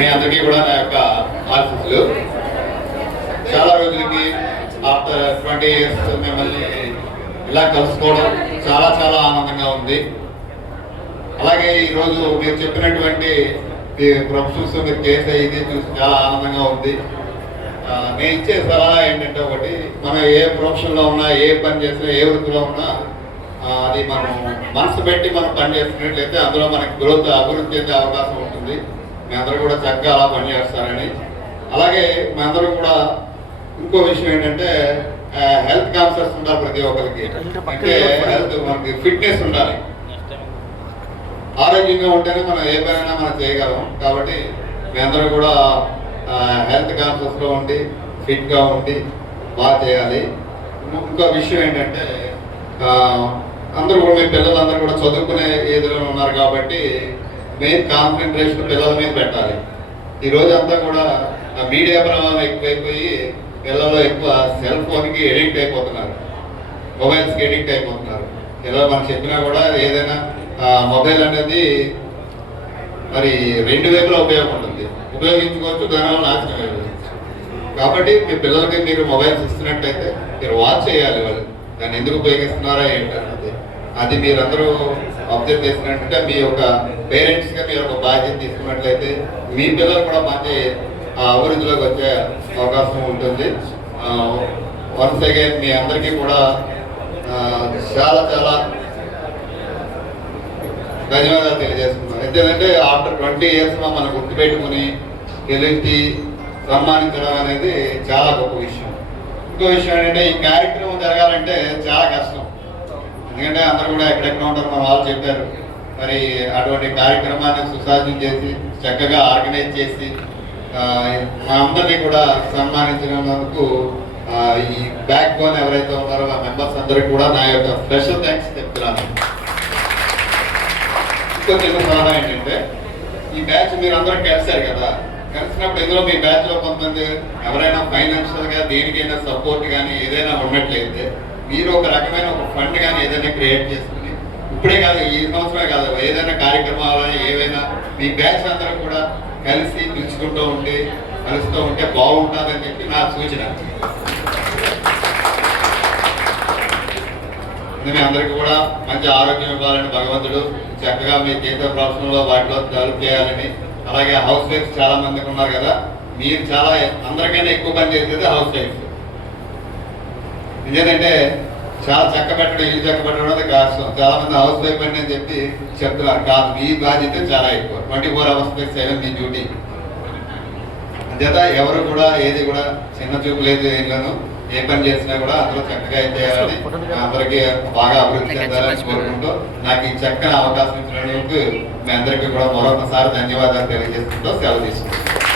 మీ అందరికీ కూడా నా యొక్క ఆశీస్సులు. చాలా రోజులకి ఆఫ్టర్ 20 years మిమ్మల్ని ఇలా కలుసుకోవడం చాలా చాలా ఆనందంగా ఉంది. అలాగే ఈరోజు మీరు చెప్పినటువంటి ప్రొఫెషన్స్ మీరు చేసే ఇది చూసి చాలా ఆనందంగా ఉంది. నేను ఇచ్చే సలహా ఏంటంటే ఒకటి, మనం ఏ ప్రొఫెషన్లో ఉన్నా, ఏ పని చేసినా, ఏ వృత్తిలో ఉన్నా అది మనం మనసు పెట్టి మనం పని చేస్తున్నట్లయితే అందులో మనకి అభివృద్ధి చెందే అవకాశం ఉంటుంది. మీ అందరూ కూడా చక్కగా అలా పని చేస్తారని. అలాగే మీ అందరూ కూడా ఇంకో విషయం ఏంటంటే హెల్త్ కాన్షియస్ ఉండాలి ప్రతి ఒక్కరికి. అంటే హెల్త్ మనకి ఫిట్నెస్ ఉండాలి. ఆరోగ్యంగా ఉంటేనే మనం ఏ పనైనా మనం చేయగలం. కాబట్టి మీ అందరూ కూడా హెల్త్ కాన్షియస్లో ఉండి ఫిట్గా ఉండి బాగా చేయాలి. ఇంకో విషయం ఏంటంటే అందరూ కూడా మీ పిల్లలందరూ కూడా చదువుకునే ఏజ్లో ఉన్నారు కాబట్టి మెయిన్ కాన్సన్ట్రేషన్ పిల్లల మీద పెట్టాలి. ఈరోజు అంతా కూడా మీడియా ప్రభావం ఎక్కువైపోయి పిల్లలు ఎక్కువ సెల్ ఫోన్కి ఎడిక్ట్ అయిపోతున్నారు, మొబైల్స్కి ఎడిక్ట్ అయిపోతున్నారు. పిల్లలు మనం చెప్పినా కూడా ఏదైనా మొబైల్ అనేది మరి రెండు వైపులా ఉపయోగం ఉంటుంది. ఉపయోగించుకోవచ్చు, దానివల్ల నాశనం అయిపోవచ్చు. కాబట్టి మీ పిల్లలకి మీరు మొబైల్స్ ఇస్తున్నట్టయితే మీరు వాచ్ చేయాలి వాళ్ళు దాన్ని ఎందుకు ఉపయోగిస్తున్నారా ఏంటన్నది. అది మీరందరూ అబ్జర్వ్ చేసినట్టుంటే మీ యొక్క పేరెంట్స్గా మీరు ఒక బాధ్యత తీసుకున్నట్లయితే మీ పిల్లలు కూడా మంచి అభివృద్ధిలోకి వచ్చే అవకాశం ఉంటుంది. వన్స్ అగైన్ మీ అందరికీ కూడా చాలా చాలా ధన్యవాదాలు తెలియజేస్తున్నాను. ఎందుకంటే ఆఫ్టర్ 20 years మనం గుర్తుపెట్టుకుని గెలిచి సన్మానించడం అనేది చాలా గొప్ప విషయం. ఇంకో విషయం ఏంటంటే ఈ కార్యక్రమం జరగాలంటే చాలా కష్టం. ఎందుకంటే అందరూ కూడా ఎక్కడెక్కడ ఉంటారు మన వాళ్ళు చెప్పారు. మరి అటువంటి కార్యక్రమాన్ని సుసాధ్యం చేసి చక్కగా ఆర్గనైజ్ చేసి మా అందరినీ కూడా సన్మానించినందుకు ఈ బ్యాక్ బోన్ ఎవరైతే ఉన్నారో ఆ మెంబర్స్ అందరికీ కూడా నా యొక్క స్పెషల్ థ్యాంక్స్ చెప్తున్నాను. ఇంకో చిన్న సలహా ఏంటంటే ఈ బ్యాచ్ మీరు అందరూ కలిశారు కదా, కలిసినప్పుడు ఇందులో మీ బ్యాచ్లో కొంతమంది ఎవరైనా ఫైనాన్షియల్గా దేనికైనా సపోర్ట్ కానీ ఏదైనా ఉన్నట్లయితే మీరు ఒక రకమైన ఒక ఫండ్ కానీ ఏదైనా క్రియేట్ చేసుకుని ఇప్పుడే కాదు ఈ సంవత్సరమే కాదు ఏదైనా కార్యక్రమాలని ఏవైనా మీ బ్యాచ్ అందరూ కూడా కలిసి పిలుచుకుంటూ ఉండి కలుస్తూ ఉంటే బాగుంటుందని చెప్పి నా సూచన. మీ అందరికీ కూడా మంచి ఆరోగ్యం ఇవ్వాలని భగవంతుడు చక్కగా మీ చేసే ప్రొఫెషన్లో వాటిలో డెవలప్ చేయాలని. అలాగే హౌస్ వైఫ్స్ చాలా మందికి ఉన్నారు కదా, మీరు చాలా అందరికైనా ఎక్కువ పని చేసేది హౌస్ వైఫ్స్. ఎందుకంటే చాలా చెక్క పెట్టడం ఇల్లు చెక్క పెట్టడం అనేది కష్టం. చాలా మంది హౌస్ వైఫ్ అని అని చెప్పి చెప్తున్నారు. కాదు, మీ బాధ్యత చాలా ఎక్కువ. 24 hours 7 మీ డ్యూటీ. అంతేత ఎవరు కూడా ఏది కూడా చిన్న చూపు లేదు. ఏళ్ళను ఏ పని చేసినా కూడా అందులో చక్కగా చేయాలని అందరికీ బాగా అభివృద్ధి చెందాలని కోరుకుంటూ నాకు ఈ చక్కని అవకాశం ఇచ్చినందుకు మీ అందరికీ కూడా మరొకసారి ధన్యవాదాలు తెలియజేస్తుంటూ సెలవు తీసుకుంటాం.